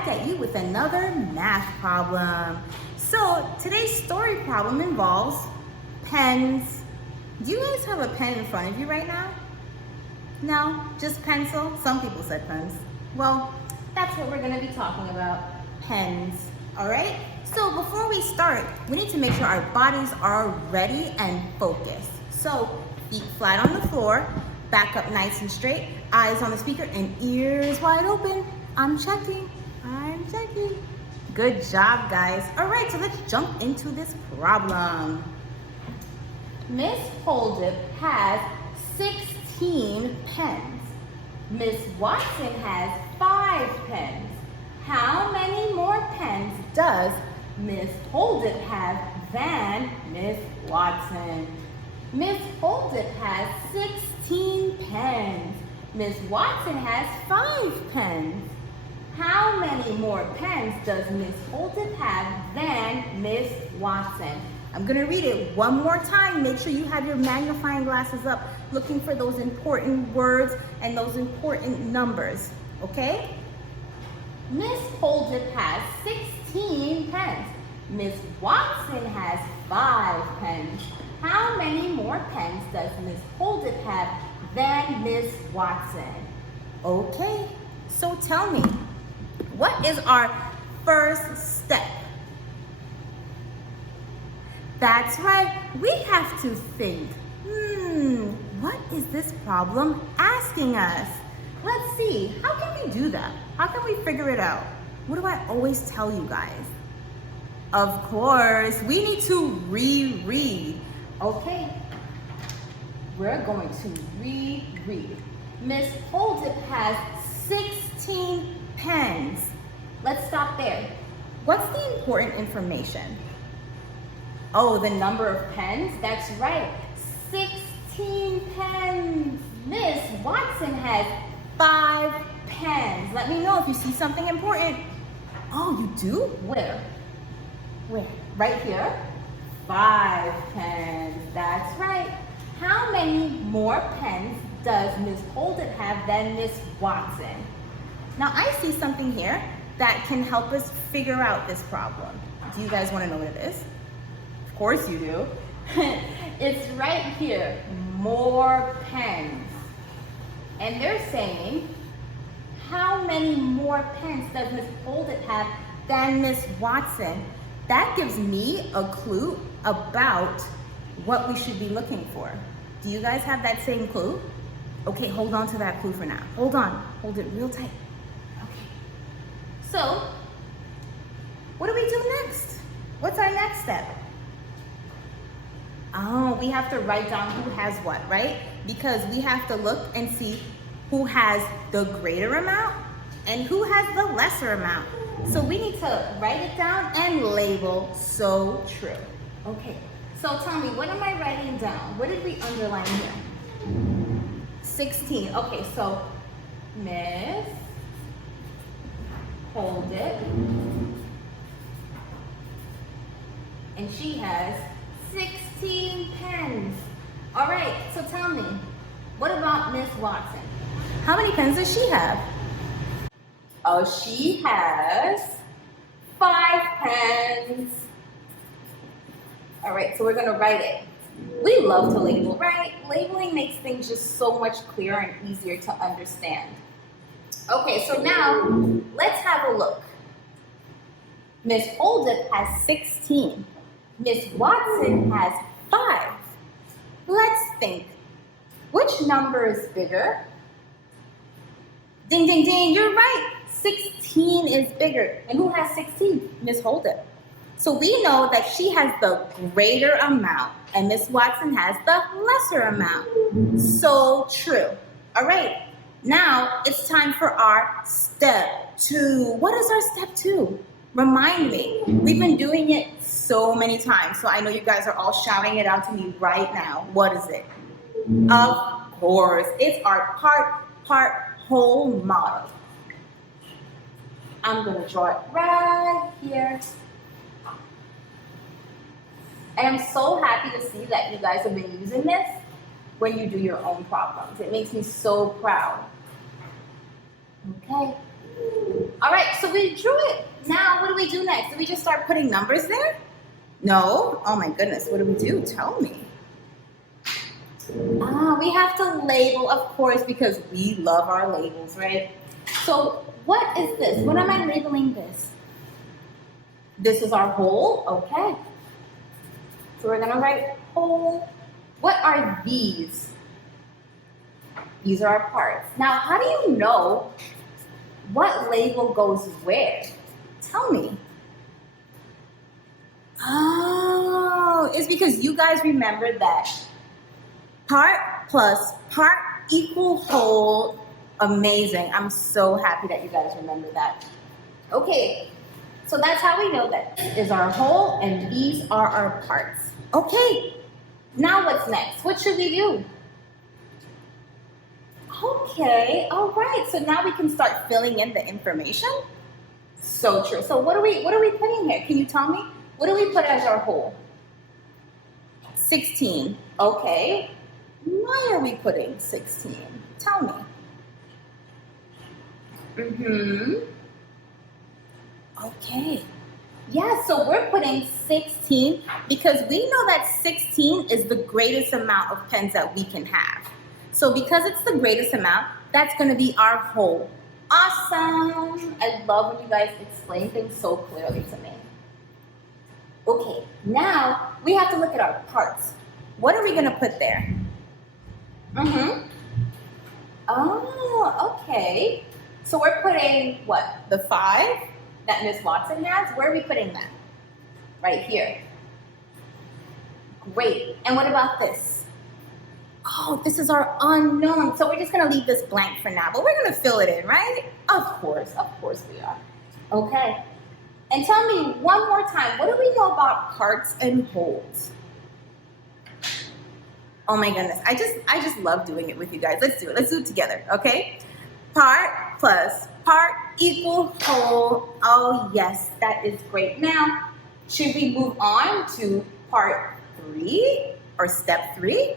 back at you with another math problem. So today's story problem involves pens. Do you guys have a pen in front of you right now? No, just pencil? Some people said pens. Well, that's what we're gonna be talking about, pens, all right? So before we start, we need to make sure our bodies are ready and focused. So feet flat on the floor, back up nice and straight, eyes on the speaker and ears wide open. I'm checking. Good job, guys. All right, so let's jump into this problem. Miss Holdip has 16 pens. Miss Watson has 5 pens. How many more pens does Miss Holdip have than Miss Watson? Miss Holdip has 16 pens. Miss Watson has 5 pens. How many more pens does Miss Holdip have than Miss Watson? I'm gonna read it one more time. Make sure you have your magnifying glasses up, looking for those important words and those important numbers, okay? Miss Holdip has 16 pens. Miss Watson has 5 pens. How many more pens does Miss Holdip have than Miss Watson? Okay, so tell me, what is our first step? That's right, we have to think, what is this problem asking us? Let's see, how can we do that? How can we figure it out? What do I always tell you guys? Of course, we need to reread. Okay, we're going to reread. Miss Holdip has 16 pens. Let's stop there. What's the important information? Oh, the number of pens? That's right, 16 pens. Miss Watson has 5 pens. Let me know if you see something important. Oh, you do? Where? Right here? 5 pens. That's right. How many more pens does Miss Holdip have than Miss Watson? Now I see something here that can help us figure out this problem. Do you guys want to know what it is? Of course you do. It's right here, more pens. And they're saying, how many more pens does Miss Holdip have than Miss Watson? That gives me a clue about what we should be looking for. Do you guys have that same clue? Okay, hold on to that clue for now. Hold on, hold it real tight. Okay. So, what do we do next? What's our next step? Oh, we have to write down who has what, right? Because we have to look and see who has the greater amount and who has the lesser amount. So we need to write it down and label so true. Okay, so tell me, what am I writing down? What did we underline here? 16. Okay, so Miss Holdip, and she has 16 pens. All right, so tell me, what about Miss Watson? How many pens does she have? Oh, she has 5 pens. All right, so we're gonna write it. We love to label, right? Labeling makes things just so much clearer and easier to understand. Okay, so now let's have a look. Miss Holdip has 16. Miss Watson has 5. Let's think. Which number is bigger? Ding, ding, ding, you're right. 16 is bigger. And who has 16? Miss Holdip. So we know that she has the greater amount and Miss Watson has the lesser amount. So true. All right, now it's time for our step 2. What is our step 2? Remind me. We've been doing it so many times, so I know you guys are all shouting it out to me right now. What is it? Of course, it's our part, whole model. I'm gonna draw it right here. And I'm so happy to see that you guys have been using this when you do your own problems. It makes me so proud. Okay. All right, so we drew it. Now, what do we do next? Do we just start putting numbers there? No. Oh my goodness, what do we do? Tell me. We have to label, of course, because we love our labels, right? So what is this? What am I labeling this? This is our whole, okay. So we're gonna write whole. What are these? These are our parts. Now, how do you know what label goes where? Tell me. Oh, it's because you guys remember that part plus part equal whole. Amazing. I'm so happy that you guys remember that. Okay, so that's how we know that is our whole and these are our parts. Okay, now what's next? What should we do? Okay, all right. So now we can start filling in the information. So true. So what are we putting here? Can you tell me? What do we put as our whole? 16. Okay. Why are we putting 16? Tell me. Okay. Yeah, so we're putting 16 because we know that 16 is the greatest amount of pens that we can have. So because it's the greatest amount, that's going to be our whole. Awesome. I love when you guys explain things so clearly to me. Okay, now we have to look at our parts. What are we going to put there? Oh, okay. So we're putting what? The 5 that Miss Watson has? Where are we putting that? Right here. Great. And what about this? Oh, this is our unknown. So we're just going to leave this blank for now, but we're going to fill it in, right? Of course we are. Okay. And tell me one more time, what do we know about parts and wholes? Oh my goodness, I just love doing it with you guys. Let's do it. Let's do it together, okay? Part plus part equal whole. Oh yes, that is great. Now, should we move on to part 3 or step 3?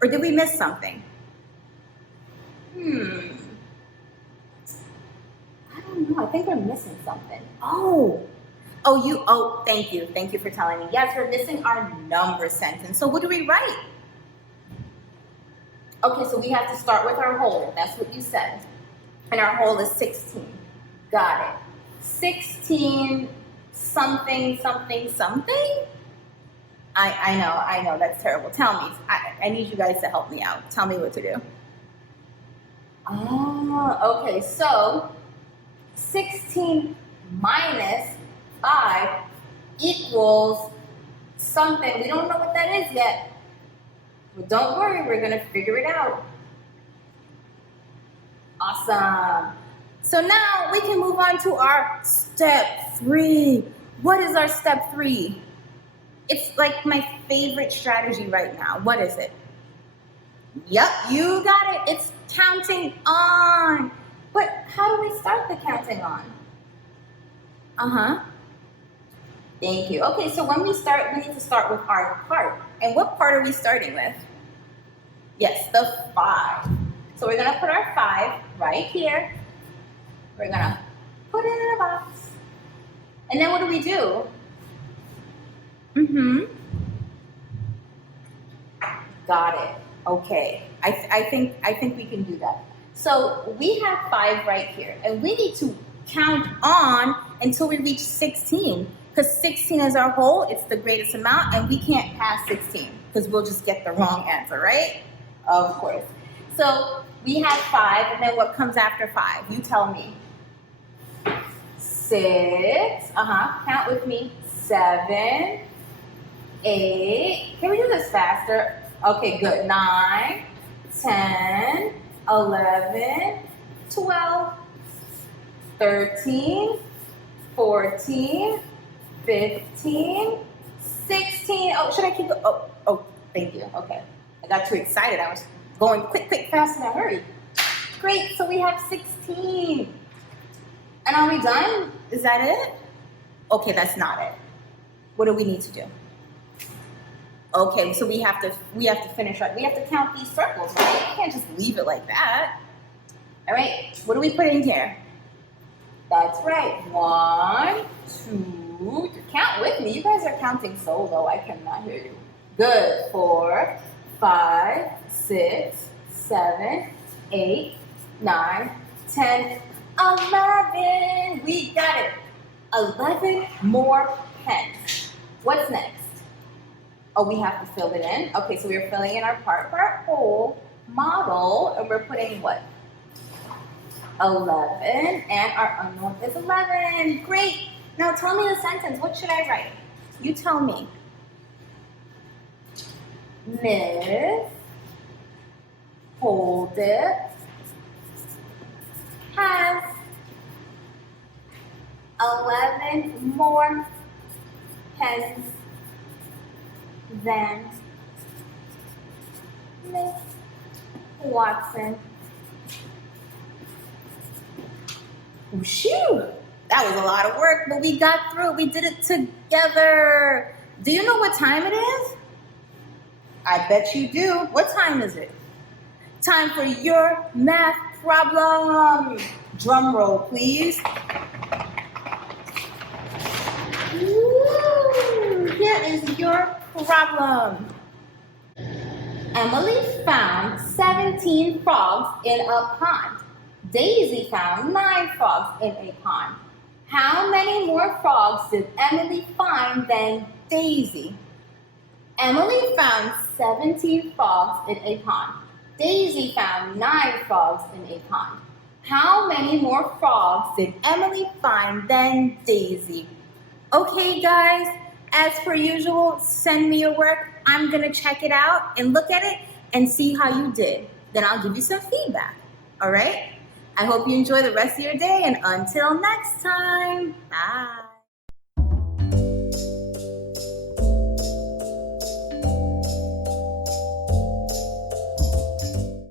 Or did we miss something? I don't know. I think we're missing something. Thank you. Thank you for telling me. Yes, we're missing our number sentence. So what do we write? Okay, so we have to start with our whole. That's what you said. And our whole is 16. Got it. 16 something, something, something? I know, that's terrible. Tell me. I need you guys to help me out. Tell me what to do. Oh, okay. So 16 minus 5 equals something. We don't know what that is yet. But don't worry, we're going to figure it out. Awesome. So now we can move on to our step 3. What is our step 3? It's like my favorite strategy right now. What is it? Yep, you got it. It's counting on. But how do we start the counting on? Thank you. Okay, so when we start, we need to start with our part. And what part are we starting with? Yes, the 5. So we're going to put our 5 right here. We're going to put it in a box. And then what do we do? Got it. Okay. I think we can do that. So we have 5 right here, and we need to count on until we reach 16, because 16 is our whole. It's the greatest amount, and we can't pass 16 because we'll just get the wrong answer, right? Of course. So we have 5, and then what comes after 5? You tell me. 6. Count with me. 7. 8. Can we do this faster? Okay, good. 9, 10, 11, 12, 13, 14, 15, 16. Oh, should I keep going? Oh, thank you. Okay. I got too excited. I was going quick, fast, in a hurry. Great. So we have 16. And are we done? Is that it? Okay, that's not it. What do we need to do? Okay, so we have to finish right. We have to count these circles, right? We can't just leave it like that. All right, what do we put in here? That's right. 1, 2. Count with me. You guys are counting so low, I cannot hear you. Good. 4, 5, 6, 7, 8, 9, 10, 11. We got it. 11 more pens. What's next? Oh, we have to fill it in. Okay, so we're filling in our part for our whole model, and we're putting what? 11, and our unknown is 11. Great. Now tell me the sentence. What should I write? You tell me. Miss Holdit has 11 more pens than Miss Watson. Shoo! That was a lot of work, but we got through it. We did it together. Do you know what time it is? I bet you do. What time is it? Time for your math problem. Drum roll, please. Woo! Here is your problem. Emily found 17 frogs in a pond. Daisy found 9 frogs in a pond. How many more frogs did Emily find than Daisy? Emily found 17 frogs in a pond. Daisy found 9 frogs in a pond. How many more frogs did Emily find than Daisy? Okay, guys, as per usual, send me your work. I'm going to check it out and look at it and see how you did. Then I'll give you some feedback. All right? I hope you enjoy the rest of your day, and until next time, bye.